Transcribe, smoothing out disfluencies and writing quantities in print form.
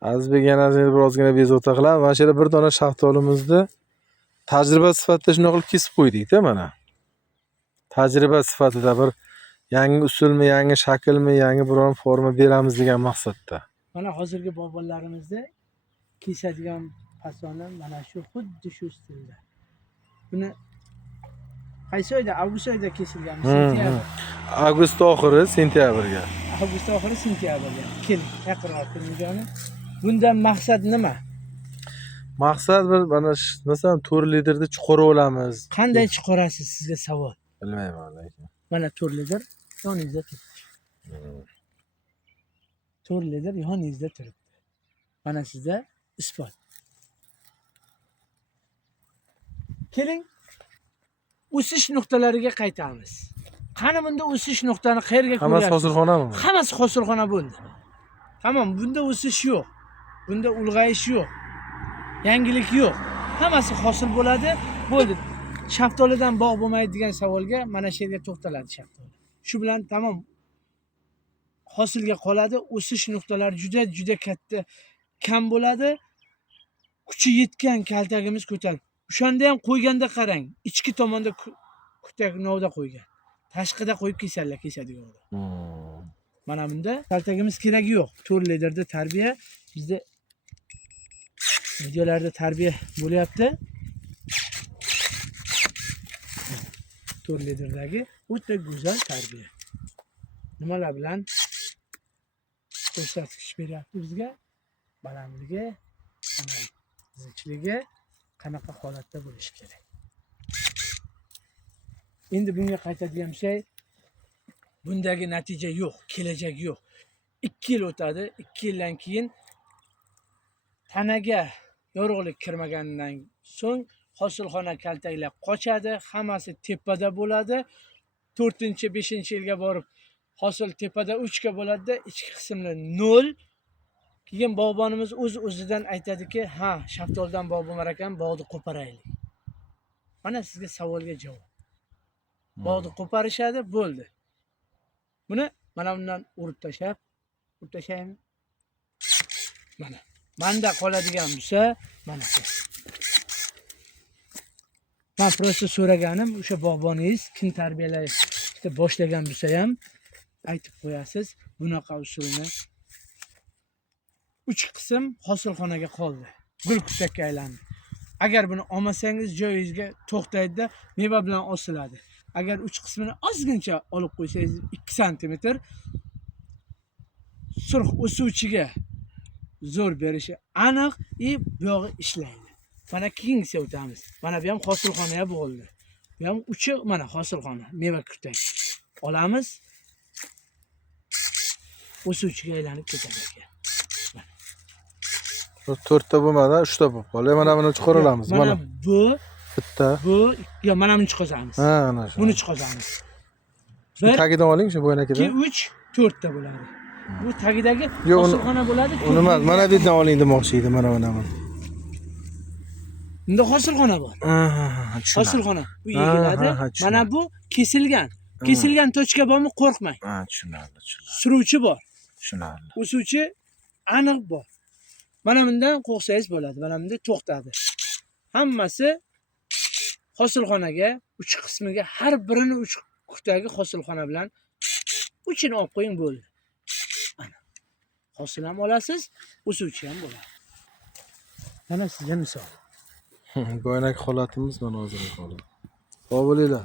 Azizbek yana bir ozgina bezovta qilamiz. Mana shu yerda bir dona shaftolimizni tajriba sifatida shunday qilib kesib qo'ydik-da mana. Tajriba sifatida bir yangi usulmi, yangi shaklmi, yangi biron forma beramiz degan maqsadda. Mana hozirgi bobolarimizda kesadigan fasonlar mana shu xuddi shu stilda. Buni qaysi oyda? Avgust oyida kesilgan, sentyabr. Avgust oxiri sentyabrga. Avgust oxiri sentyabrga. Keling, yaqinroq keling. Bundan maqsad nima? Maqsad bir mana masalan 4 litrda chuqur olamiz. Qanday chiqarasiz sizga savol? Bilmayman lekin. Mana 4 litr yoningizda turibdi. 4 litr yoningizda turibdi. Mana sizda isbot. Keling, o'sish nuqtalariga qaytamiz. Qani bunda o'sish nuqtani qayerga ko'ryapsiz? Hammasi hosilxonami? Hammasi hosilxona bo'ldi. Tamam, bunda o'sish yo'q. Bunda ulg'ayish yo'q. Yangilik yo'q. Hammasi hosil bo'ladi, bo'ldi. Shaftolidan bog' bo'lmaydi degan savolga mana shu yerga to'xtaladi shaftoli. Shu bilan tamom. Hosilga qoladi, o'sish nuqtalari juda katta kam bo'ladi. Kuchi yetgan kaltagimiz ko'tarib. O'shanda ham qo'yganda qarang, ichki tomonda kutak novda qo'ygan. Tashqida qo'yib kesadigan. Mana bunda kaltagimiz keragi yo'q. 4 litrda tarbiya bizda videolarda tarbiya bo'lyapti. 4 litrdagi o'ta go'zal tarbiya. Nimalar bilan ko'rsatkich beryapti bizga? Balandligi, zichligi qanaqa holatda bo'lishi kerak. Endi bunga qaytadigan şey, bundagi natija yo'q, kelajak yo'q. 2 yil o'tadi, 2 yildan keyin tanaga yorug'lik kirmaganidan so'ng hosilxona kaltaklar qochadi, hammasi tepada bo'ladi. 4-5-yilga borib hosil tepada 3 ga bo'ladi, ichki qismlar 0. Keyin bog'bonimiz o'zidan aytadiki, "Ha, shaftoldan bog' bo'lmar ekan, bog'ni qo'paraylik." Mana sizga savolga javob. Bog'ni qo'parishadi, bo'ldi. Buni mana bundan urib tashlaymi? Mana. Manda qoladigan bo'lsa, mana shu. Men prosta so'raganim, o'sha bog'boningiz kim tarbiyalashni boshlagan bo'lsa ham aytib qo'yasiz, bunaqa usulni 3 qism hosilxonaga qoldi. Gul kutakka aylandi. Agar buni olmasangiz joyingizga to'xtaydi-da, meva bilan osiladi. Agar 3 qismini ozgincha olib qo'ysangiz 2 sm surx o'suvchiga zo'r berishi aniq, bu yog'i ishlaydi. Mana keyingisi o'tamiz. Mana bu ham hosilxona bo'ldi. Bu ham uchi mana hosilxona, meva kutak. Olamiz. O'suvchiga aylanib ketadi ekan. 4 ta bo'lmadi, 3 ta bo'lib qoldi. Mana buni chiqaramiz. Mana bu bitta. Bu mana buni chiqazamiz. Ha, ana shu. Buni chiqazamiz. Tagidan oling shu bo'ynakidan. 2, 3, 4 ta bo'ladi. Bu tagidagi hosilxona bo'ladi. Uni mana bu yerdan oling demoqchi edim, mana buni. Bunda hosilxona bor. Hosilxona. Bu yegiladi. Mana bu kesilgan. Kesilgan tochka bormi, qo'rqmang. Ha, tushunarli. Suruvchi bor. Tushunarli. O'suvchi aniq bor. Mana bundan qo'rqsangiz bo'ladi. Mana bunda to'xtadi. Hammasi hosilxonaga 3 qismiga har birini 3 kutagi hosilxona bilan 3ini olib qo'ying bo'ldi. Mana. Hosil ham olasiz, o'suvchi ham bo'ladi. Mana sizga misol. Bo'ynak holatimiz mana hozirgi holat. Sog' bo'linglar.